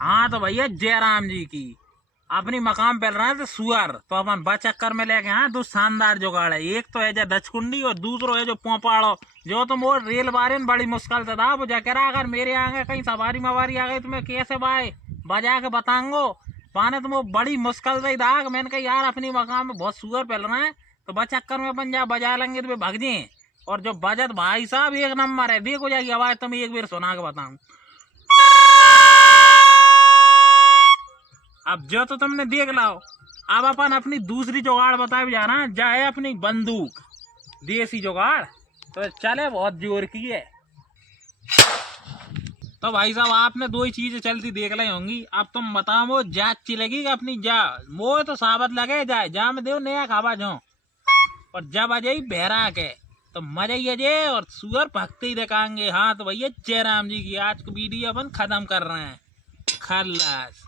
हाँ तो भैया जयराम जी की अपनी मकाम पे रहे थे सुअर, तो अपन चक्कर में लेके हाँ दो शानदार जुगाड़ है। एक तो है जो दचकुंडी और दूसरो है जो पोपाड़ो। जो तुम वो रेल बारे में बड़ी मुश्किल से था वो जकरा, अगर मेरे आगे कहीं सवारी मवारी आ गई तो मैं कैसे बाय बजा के बताऊंगो। पाने तुम वो बड़ी मुश्किल से ही था। मैंने कहा यार अपनी मकाम में बहुत सुअर पल रहे हैं, तो चक्कर में अपन जा बजा लेंगे तो वे भग जाए। और जो बजत भाई साहब एक नंबर है, देखो जाएगी आवाज तुम एक बार सुना के बताऊं। अब जो तो तुमने देख लाओ। अब अपन अपनी दूसरी जुगाड़ बताए जा रहा है, जाए अपनी बंदूक देसी जुगाड़, तो चले बहुत जोर की है। तो भाई साहब आपने दो ही चीजें चलती देख ली होंगी। अब तुम बताओ वो जा चलेगी कि अपनी जा वो तो साबत लगे जाए जा में दो नया खावा जो। और जब आ जाई बहरा के तो मजा ही अजय और सुअर भगते ही दिखाएंगे। हाँ तो भैया जयराम जी की आज की वीडियो अपन खत्म कर रहे हैं। खल्लास।